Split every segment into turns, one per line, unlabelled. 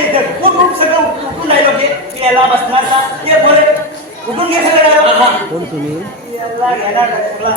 इथे खूप खूप सगळं उठून राहिलो बसणार का? ते बरे उठून घे
तुम्ही?
पियाला घ्यायला तुला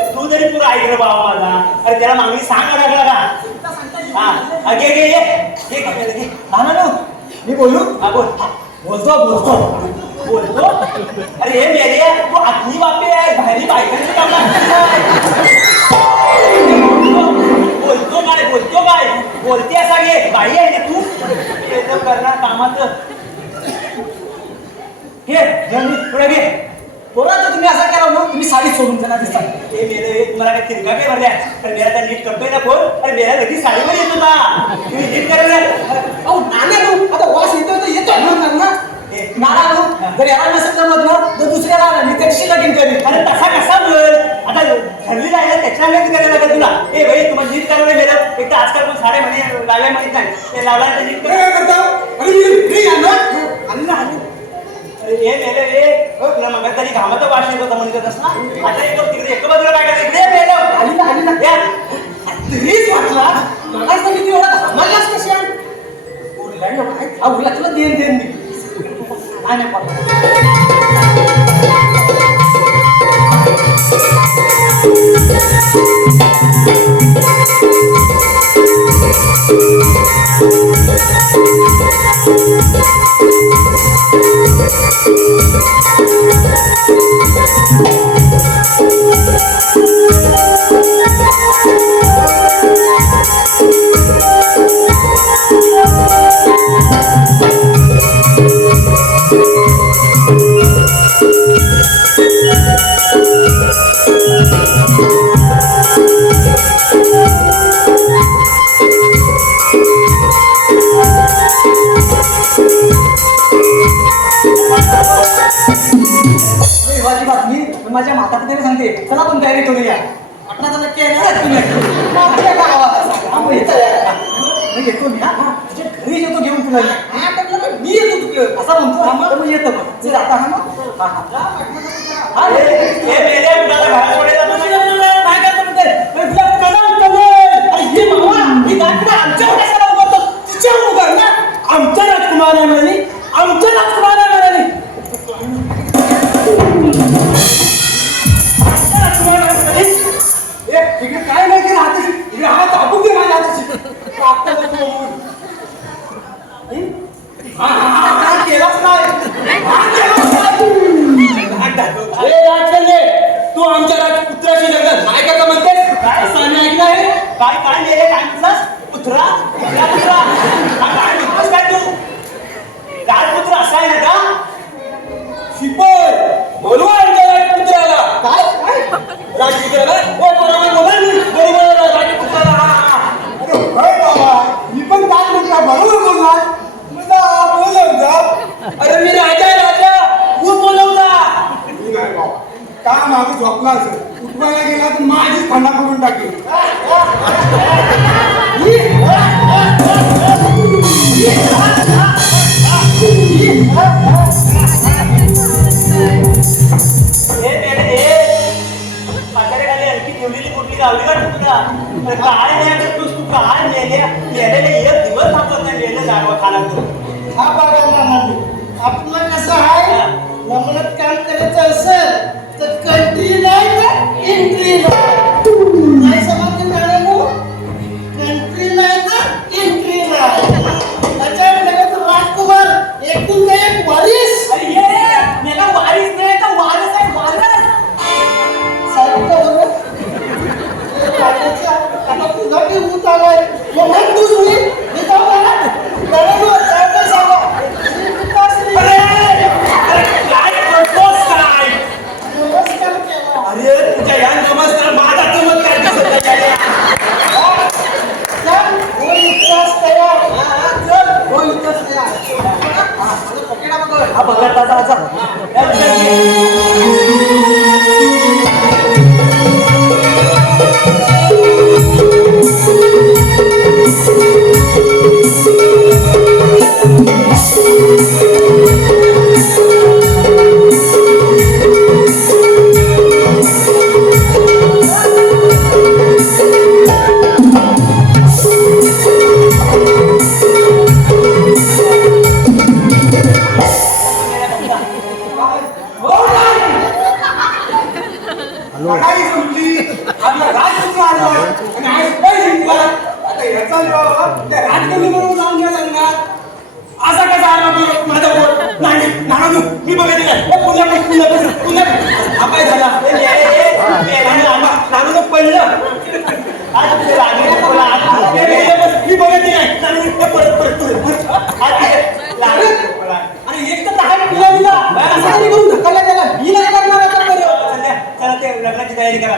इकडे बाबा हो
माझा. अरे त्याला
मागणी सांगा लागला का? हा. घे घे हा ना मी बोलू? हा बोल. बोलतो बोलतो. बोलतो? अरे हे मेरे तू आपली बापे आहे. बाहेरी बायकांची कामं बोलतो काय बोलतो काय बोलते असा गे बाई आहे का तू. करणार कामाचं. घे. पुढे घे.
पोराचं तुम्ही असा केला मग तुम्ही साडी सोडून त्यांना दिसता.
हे मेरे तुम्हाला काय तिरका काय भरल्या तर मेरा त्या नीट करतोय ना फोन अरे मेरा लगेच साडीवर येत होता. तुम्ही नीट करायला
अहो नाना तू आता वास येतोय तर येतो म्हणणार ना. नाना तू जर याला नसेल जमत ना तर दुसऱ्याला आणा. मी त्याची लगीन करीन.
अरे तसा कसा बोल? आता ठरली राहिला त्याच्या लगेच करायला लागेल तुला. ए भाई तुम्हाला नीट करायला गेलं एक तर आजकाल पण साडे म्हणे लाव्या माहीत नाही ते लावला तर नीट कर.
करता? अरे मी मी आणणार
आली ना? आली अरे हे मेलं हे तुला मग तरी घामाचा वास येत होता म्हणत ना? आता येतो तिकडे एक बाजूला काय करायचं इकडे मेलं
आली ना आली ना.
या.
तरीच वाटला मगाच तर मी ती एवढा थांबायलाच कशी आहे उरला ना काय हा उरला तुला देन देन मी. नाही नाही पाहतो. Thank you. माझ्या माता पित्याने सांगते चला पण तयारी करूया
अठरा नक्की आहे ना
तुम्ही आपल्या येतो मी हा तुझ्या घरी येतो घेऊन तुला
मी येतो तुझं
असा म्हणतो हा मग मी येतो मग. जाता हा ना हा हा
का
मागे झोपला असेल? उठवायला गेला तर माझीच फंडा करून टाकेल.
हे मेले हे. म्हातारे खाली आणखी
आपला राज आलं आणि आयुष्य जिंकला आता
याचा त्या राजकरणी बरोबर जाऊन घ्या सांगणार
असा कसा आला बरोबर माझा बोट नाही नानू मी बघितलं ओ पुन्हा पण पुन्हा पण पुन्हा अपाय झाला? नानूनं पडलं. आज ते लागले कोला आज मी बघितलं नानू परत परत लागले
आणि एक तर लहान मुलं मुलं. असं मी नाही करणार आता. बरं
चला ते लग्नाची तयारी करा.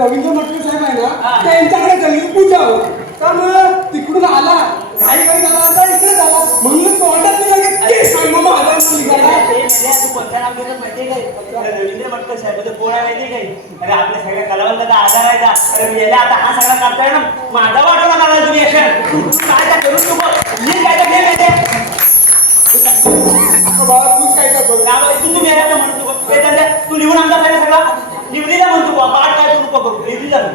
रवींद्र मटके साहेब आहे. ना त्यांच्याकडे चालली पूजा तर मग तिकडून आला काही काही झाला आता इकडे झाला. म्हणून तोंडात नाही निघाला.
ते रवींद्र आहे माहितीये काय? अरे आपल्या सगळ्या कलावंताचा आधार आहे का? अरे मेल्या, आता हा सगळा करतोय ना. माझा तुम्ही. तू काय मी काय घे माहितीये?
बाबा तूच काय करतो
तू तू मेल्या म्हणून तू लिहून पाहिजे सगळा. निवडीला म्हणतो बुवा, पाठ काय तू नको करू निवडीला म्हण.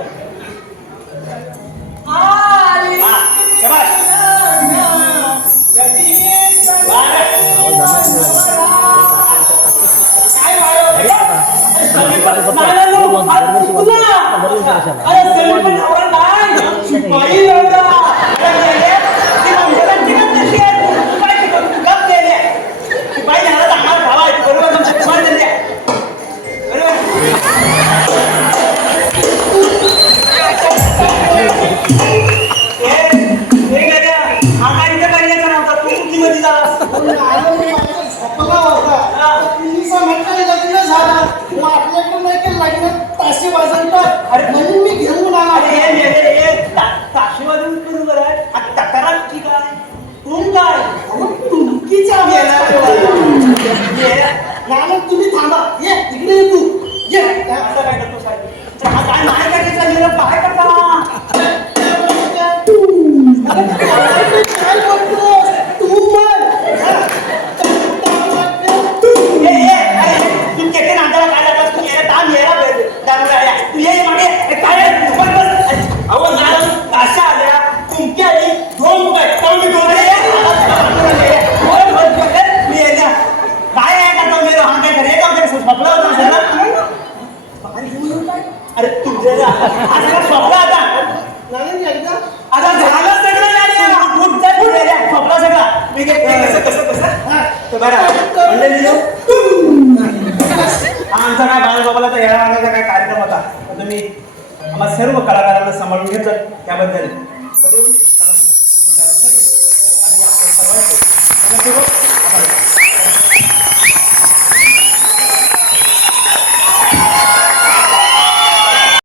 ताशी वाजवतात
अरे.
म्हणून मी घेऊन आला
अरे ये, ये, ये, ये, ता- ताशीवादन करू बरं. आ, तक्रार की काय? तू काय?
तुमकीचा
गेला.
नाना तुम्ही थांबा ये इकडे ये तू ये
असं काय करतो साहेब? काय नाही करायचं, निरं काय करता?